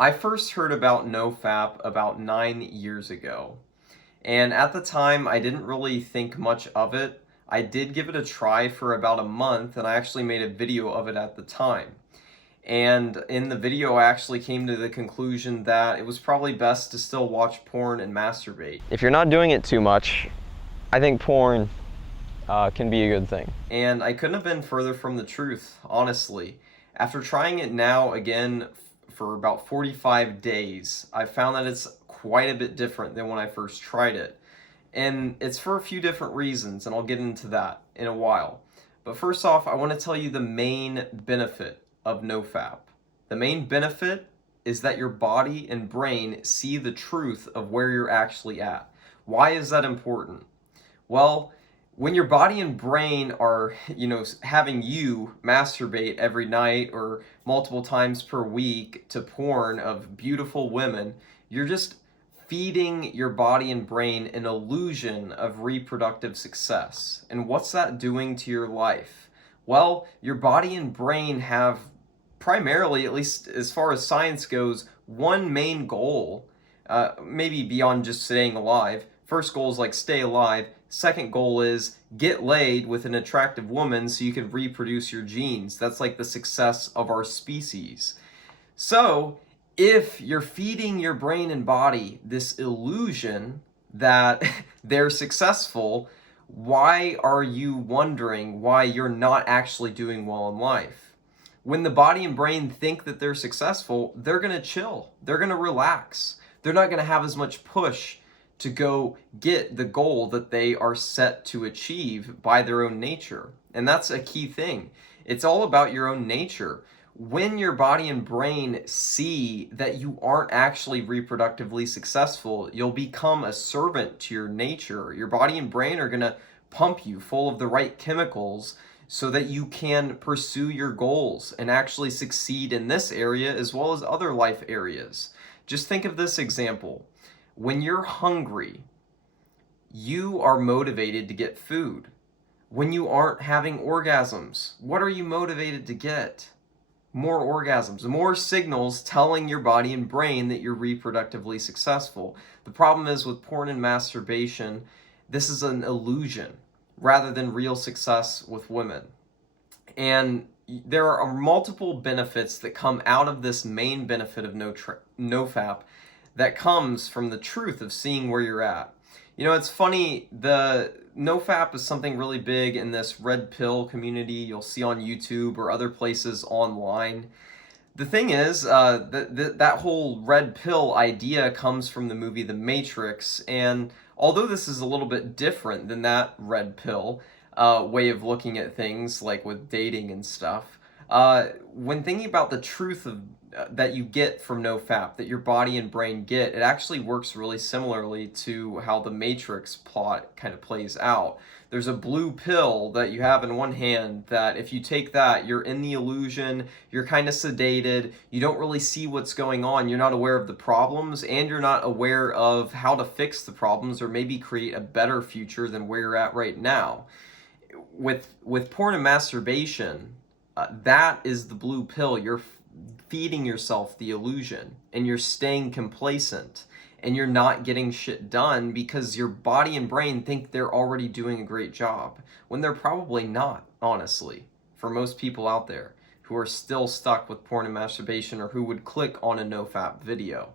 I first heard about NoFap about 9 years ago. And at the time, I didn't really think much of it. I did give it a try for about a month, and I actually made a video of it at the time. And in the video, I actually came to the conclusion that it was probably best to still watch porn and masturbate. If you're not doing it too much, I think porn can be a good thing. And I couldn't have been further from the truth, honestly. After trying it now again for about 45 days, I found that it's quite a bit different than when I first tried it. And it's for a few different reasons, and I'll get into that in a while. But first off, I want to tell you the main benefit of NoFap. The main benefit is that your body and brain see the truth of where you're actually at. Why is that important? Well, when your body and brain are, having you masturbate every night or multiple times per week to porn of beautiful women, you're just feeding your body and brain an illusion of reproductive success. And what's that doing to your life? Well, your body and brain have primarily, at least as far as science goes, one main goal, maybe beyond just staying alive. First goal is like stay alive. Second goal is get laid with an attractive woman so you can reproduce your genes. That's like the success of our species. So if you're feeding your brain and body this illusion that they're successful, why are you wondering why you're not actually doing well in life? When the body and brain think that they're successful, they're going to chill. They're going to relax. They're not going to have as much push to go get the goal that they are set to achieve by their own nature. And that's a key thing. It's all about your own nature. When your body and brain see that you aren't actually reproductively successful, you'll become a servant to your nature. Your body and brain are going to pump you full of the right chemicals so that you can pursue your goals and actually succeed in this area as well as other life areas. Just think of this example. When you're hungry, you are motivated to get food. When you aren't having orgasms, what are you motivated to get? More orgasms, more signals telling your body and brain that you're reproductively successful. The problem is with porn and masturbation, this is an illusion rather than real success with women. And there are multiple benefits that come out of this main benefit of NoFap that comes from the truth of seeing where you're at. It's funny, the NoFap is something really big in this red pill community you'll see on YouTube or other places online. The thing is, that whole red pill idea comes from the movie The Matrix, and although this is a little bit different than that red pill way of looking at things, like with dating and stuff, when thinking about the truth of that you get from NoFap, that your body and brain get, it actually works really similarly to how the Matrix plot kind of plays out. There's a blue pill that you have in one hand that if you take that, you're in the illusion, you're kind of sedated, you don't really see what's going on, you're not aware of the problems, and you're not aware of how to fix the problems or maybe create a better future than where you're at right now. With porn and masturbation, that is the blue pill. You're feeding yourself the illusion and you're staying complacent and you're not getting shit done because your body and brain think they're already doing a great job when they're probably not, honestly, for most people out there who are still stuck with porn and masturbation or who would click on a NoFap video.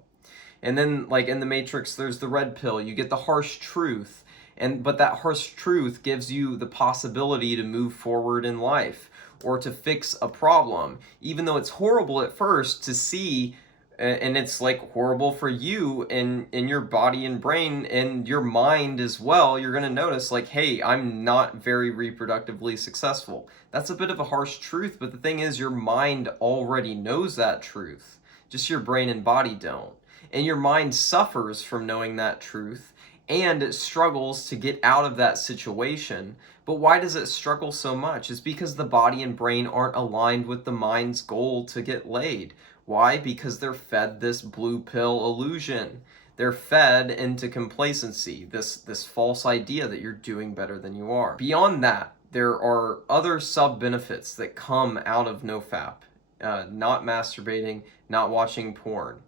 And then, like in the Matrix, there's the red pill. You get the harsh truth, but that harsh truth gives you the possibility to move forward in life or to fix a problem, even though it's horrible at first to see, and it's like horrible for you and in your body and brain and your mind as well. You're going to notice like, hey, I'm not very reproductively successful. That's a bit of a harsh truth, but the thing is your mind already knows that truth, just your brain and body don't. And your mind suffers from knowing that truth, and it struggles to get out of that situation. But why does it struggle so much? It's because the body and brain aren't aligned with the mind's goal to get laid. Why? Because they're fed this blue pill illusion. They're fed into complacency, this false idea that you're doing better than you are. Beyond that, there are other sub-benefits that come out of NoFap. Not masturbating, not watching porn.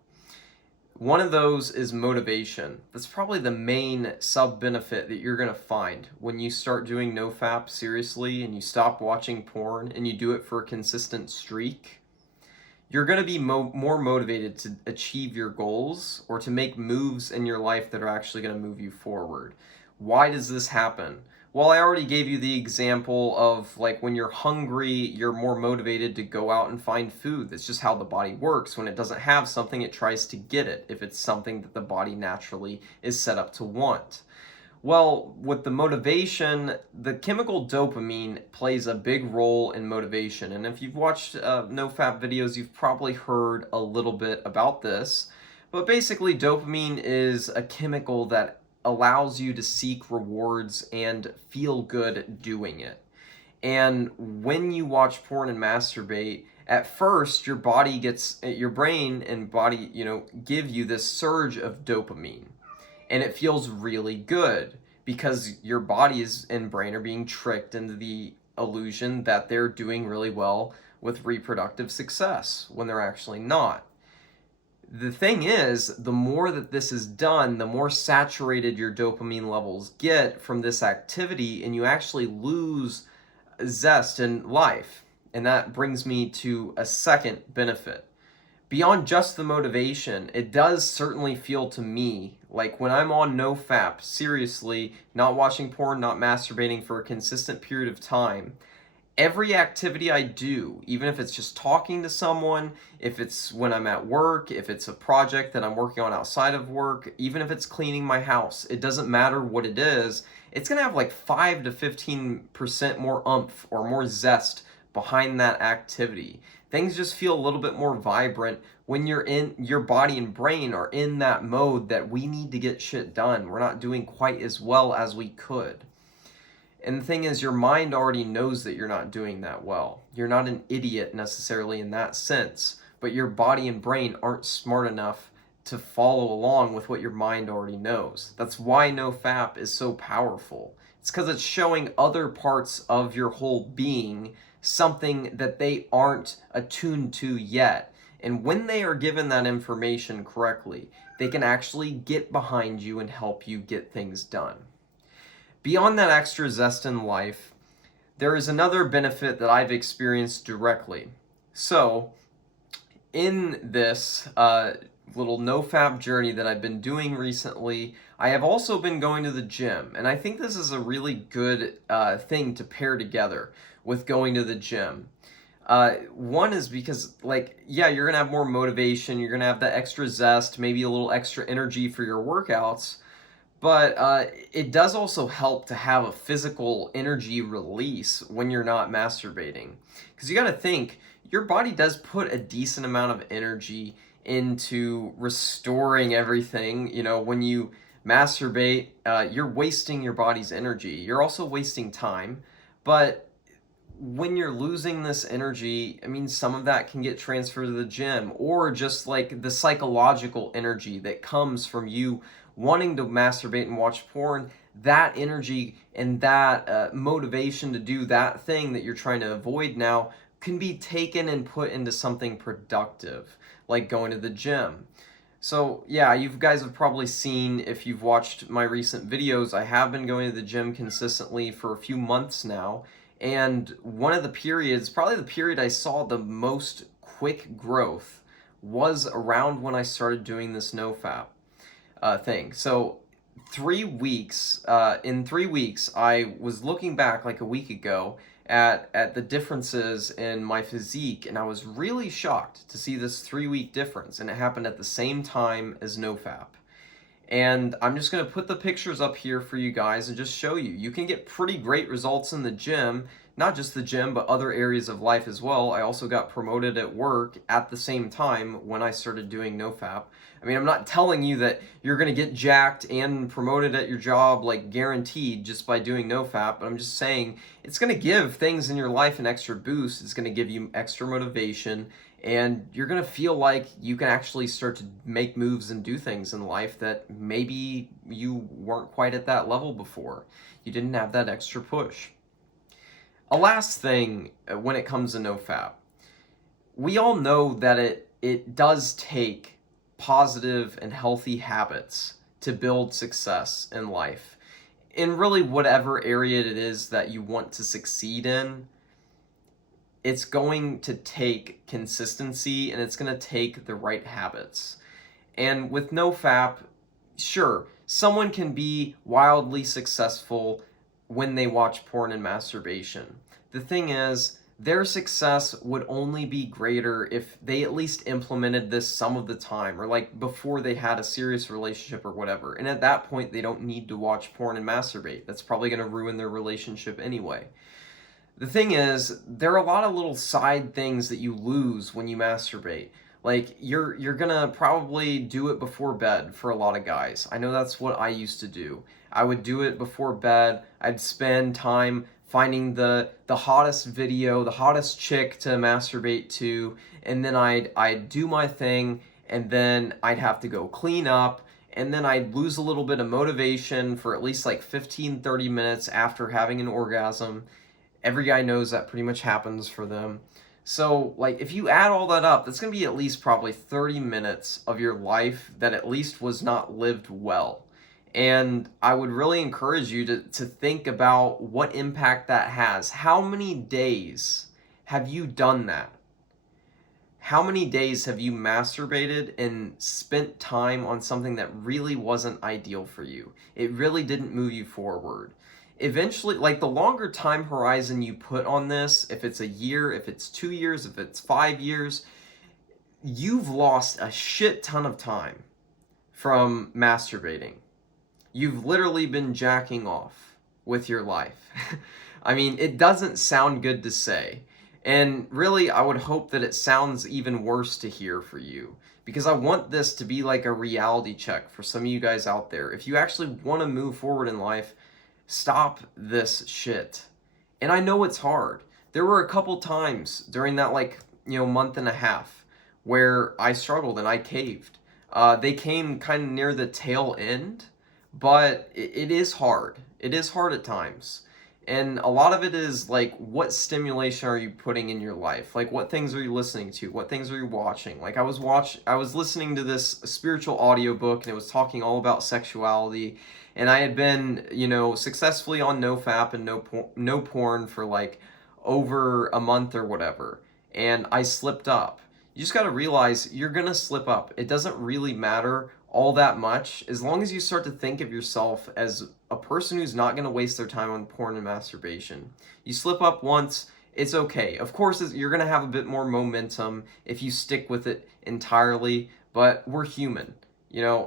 One of those is motivation. That's probably the main sub benefit that you're going to find when you start doing NoFap seriously and you stop watching porn and you do it for a consistent streak. You're going to be more motivated to achieve your goals or to make moves in your life that are actually going to move you forward. Why does this happen? Well, I already gave you the example of like when you're hungry, you're more motivated to go out and find food. That's just how the body works. When it doesn't have something, it tries to get it if it's something that the body naturally is set up to want. Well, with the motivation, the chemical dopamine plays a big role in motivation. And if you've watched NoFap videos, you've probably heard a little bit about this. But basically, dopamine is a chemical that allows you to seek rewards and feel good doing it. And when you watch porn and masturbate, at first your brain and body, give you this surge of dopamine. And it feels really good because your body and brain are being tricked into the illusion that they're doing really well with reproductive success when they're actually not. The thing is, the more that this is done, the more saturated your dopamine levels get from this activity, and you actually lose zest in life. And that brings me to a second benefit. Beyond just the motivation, it does certainly feel to me like when I'm on NoFap, seriously, not watching porn, not masturbating for a consistent period of time, every activity I do, even if it's just talking to someone, if it's when I'm at work, if it's a project that I'm working on outside of work, even if it's cleaning my house, it doesn't matter what it is, it's going to have like 5 to 15% more oomph or more zest behind that activity. Things just feel a little bit more vibrant when your body and brain are in that mode that we need to get shit done. We're not doing quite as well as we could. And the thing is, your mind already knows that you're not doing that well. You're not an idiot necessarily in that sense, but your body and brain aren't smart enough to follow along with what your mind already knows. That's why NoFap is so powerful. It's because it's showing other parts of your whole being something that they aren't attuned to yet. And when they are given that information correctly, they can actually get behind you and help you get things done. Beyond that extra zest in life, there is another benefit that I've experienced directly. So, in this little NoFap journey that I've been doing recently, I have also been going to the gym. And I think this is a really good thing to pair together with going to the gym. One is because, you're going to have more motivation, you're going to have that extra zest, maybe a little extra energy for your workouts. But it does also help to have a physical energy release when you're not masturbating. Because you got to think, your body does put a decent amount of energy into restoring everything. When you masturbate, you're wasting your body's energy. You're also wasting time. But when you're losing this energy, some of that can get transferred to the gym, or just like the psychological energy that comes from you wanting to masturbate and watch porn, that energy and that motivation to do that thing that you're trying to avoid now can be taken and put into something productive, like going to the gym. So yeah, you guys have probably seen, if you've watched my recent videos, I have been going to the gym consistently for a few months now. And one of the periods, probably the period I saw the most quick growth, was around when I started doing this NoFap thing. So 3 weeks, in 3 weeks, I was looking back like a week ago at the differences in my physique, and I was really shocked to see this 3-week difference, and it happened at the same time as NoFap. And I'm just going to put the pictures up here for you guys and just show you. You can get pretty great results in the gym, not just the gym, but other areas of life as well. I also got promoted at work at the same time when I started doing NoFap. I'm not telling you that you're going to get jacked and promoted at your job, like guaranteed, just by doing NoFap, but I'm just saying it's going to give things in your life an extra boost. It's going to give you extra motivation, and you're going to feel like you can actually start to make moves and do things in life that maybe you weren't quite at that level before. You didn't have that extra push. A last thing when it comes to NoFap, we all know that it does take positive and healthy habits to build success in life. In really whatever area it is that you want to succeed in, it's going to take consistency and it's going to take the right habits. And with NoFap, sure, someone can be wildly successful when they watch porn and masturbation. The thing is, their success would only be greater if they at least implemented this some of the time, or like before they had a serious relationship or whatever. And at that point, they don't need to watch porn and masturbate. That's probably going to ruin their relationship anyway. The thing is, there are a lot of little side things that you lose when you masturbate. Like you're gonna probably do it before bed for a lot of guys. I know that's what I used to do. I would do it before bed. I'd spend time finding the hottest video, the hottest chick to masturbate to, and then I'd do my thing, and then I'd have to go clean up, and then I'd lose a little bit of motivation for at least like 15-30 minutes after having an orgasm. Every guy knows that pretty much happens for them. So, like, if you add all that up, that's going to be at least probably 30 minutes of your life that at least was not lived well. And I would really encourage you to think about what impact that has. How many days have you done that? How many days have you masturbated and spent time on something that really wasn't ideal for you? It really didn't move you forward. Eventually, like the longer time horizon you put on this, if it's a year, if it's 2 years, if it's 5 years, you've lost a shit ton of time from masturbating. You've literally been jacking off with your life. I mean, it doesn't sound good to say. And really, I would hope that it sounds even worse to hear for you. Because I want this to be like a reality check for some of you guys out there. If you actually want to move forward in life, stop this shit. And I know it's hard. There were a couple times during that month and a half where I struggled and I caved. They came kind of near the tail end, but it is hard. It is hard at times. And a lot of it is like, what stimulation are you putting in your life? Like, what things are you listening to? What things are you watching? Like, I was listening to this spiritual audiobook, and it was talking all about sexuality. And I had been, successfully on NoFap and no porn for like over a month or whatever. And I slipped up. You just got to realize you're going to slip up. It doesn't really matter all that much as long as you start to think of yourself as a person who's not going to waste their time on porn and masturbation. You slip up once, it's okay. Of course, you're going to have a bit more momentum if you stick with it entirely, but we're human.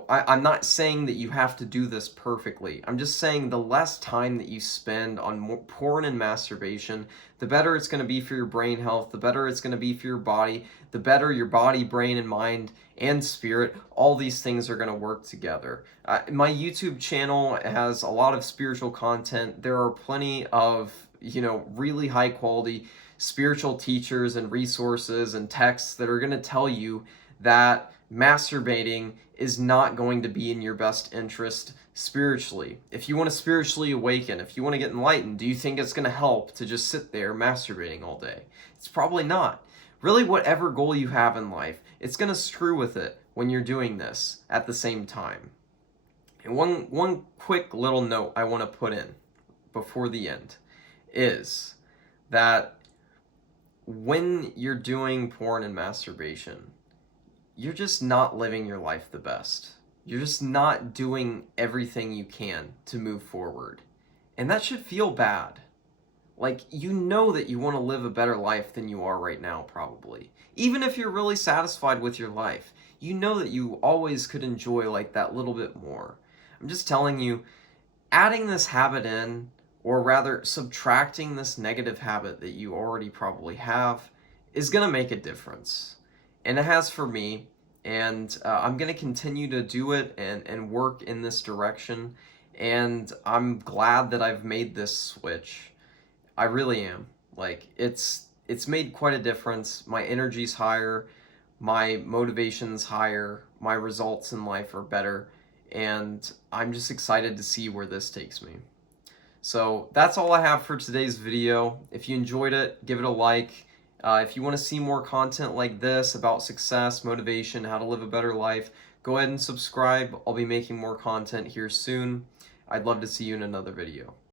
I'm not saying that you have to do this perfectly. I'm just saying the less time that you spend on porn and masturbation, the better it's going to be for your brain health, the better it's going to be for your body, the better your body, brain, and mind and spirit, all these things are going to work together. My YouTube channel has a lot of spiritual content. There are plenty of, really high quality spiritual teachers and resources and texts that are going to tell you that masturbating is not going to be in your best interest spiritually. If you want to spiritually awaken, if you want to get enlightened, do you think it's going to help to just sit there masturbating all day? It's probably not. Really, whatever goal you have in life, it's going to screw with it when you're doing this at the same time. And one quick little note I want to put in before the end is that when you're doing porn and masturbation, you're just not living your life the best. You're just not doing everything you can to move forward. And that should feel bad. Like, you know that you want to live a better life than you are right now, probably. Even if you're really satisfied with your life, you know that you always could enjoy like that little bit more. I'm just telling you, adding this habit in, or rather subtracting this negative habit that you already probably have, is going to make a difference. And it has for me, and I'm going to continue to do it and work in this direction, and I'm glad that I've made this switch. I really am. Like, it's made quite a difference. My energy's higher, my motivation's higher, my results in life are better, and I'm just excited to see where this takes me. So that's all I have for today's video. If you enjoyed it, give it a like, If you want to see more content like this about success, motivation, how to live a better life, go ahead and subscribe. I'll be making more content here soon. I'd love to see you in another video.